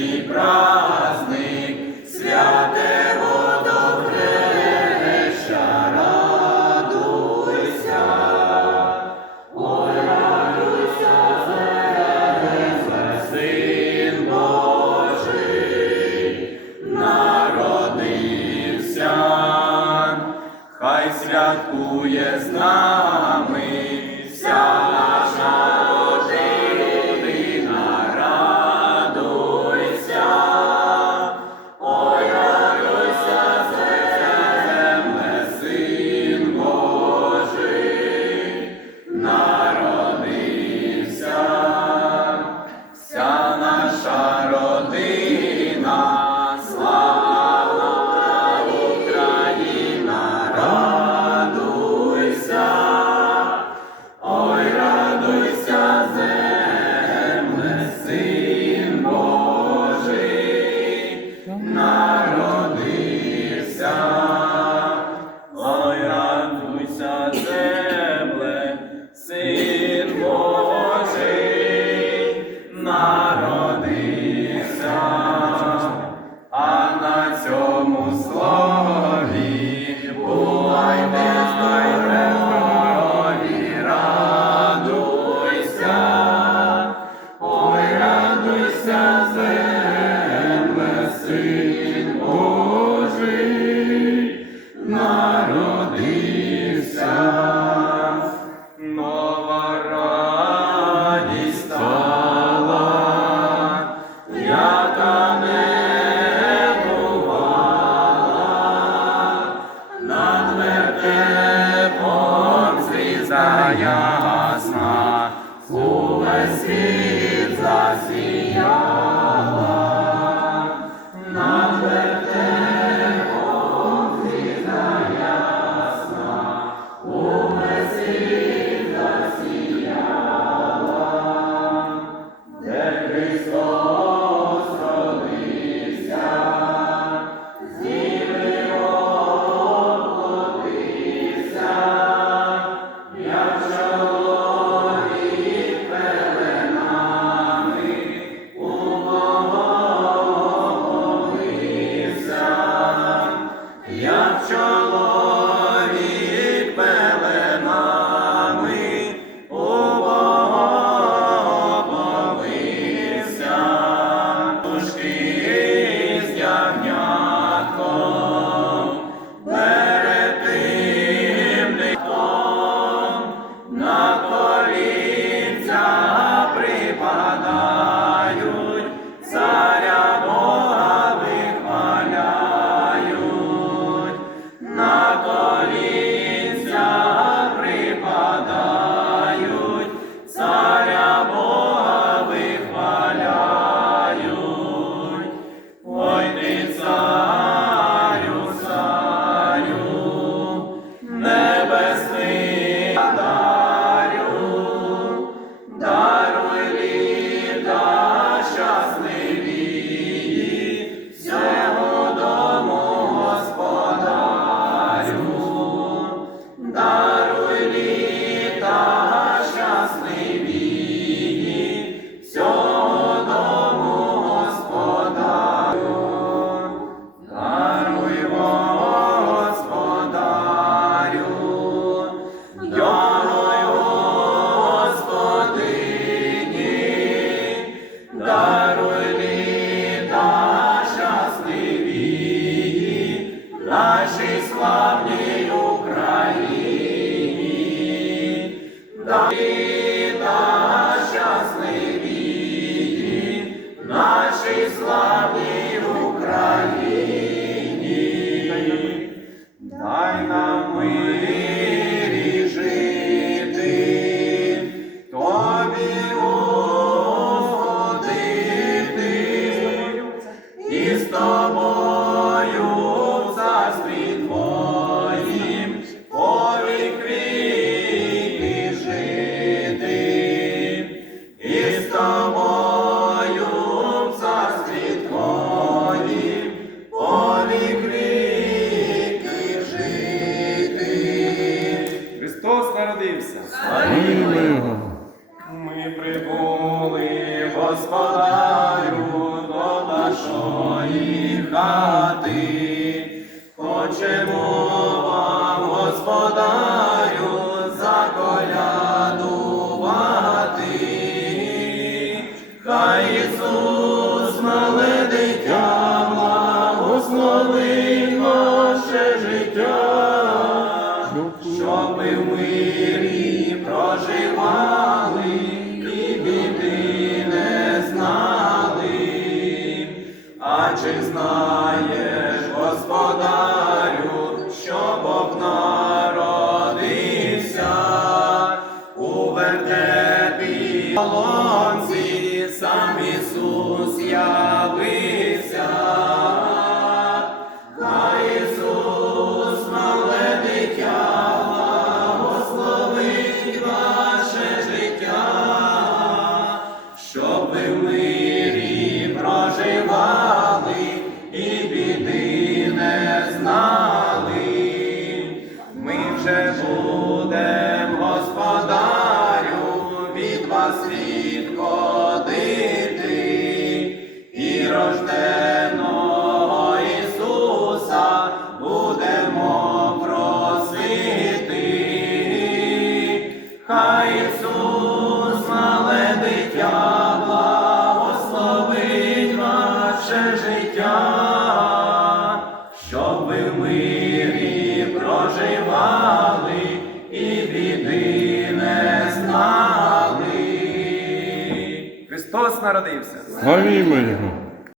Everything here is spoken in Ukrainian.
He proud. assim. Слави Україні, дай нам і жити, тобі угодити і з тобою. ради, хочемо. А чи знаєш, Господарю, що? життя, щоб ми в мирі проживали і біди не знали. Христос народився. Славімо Його!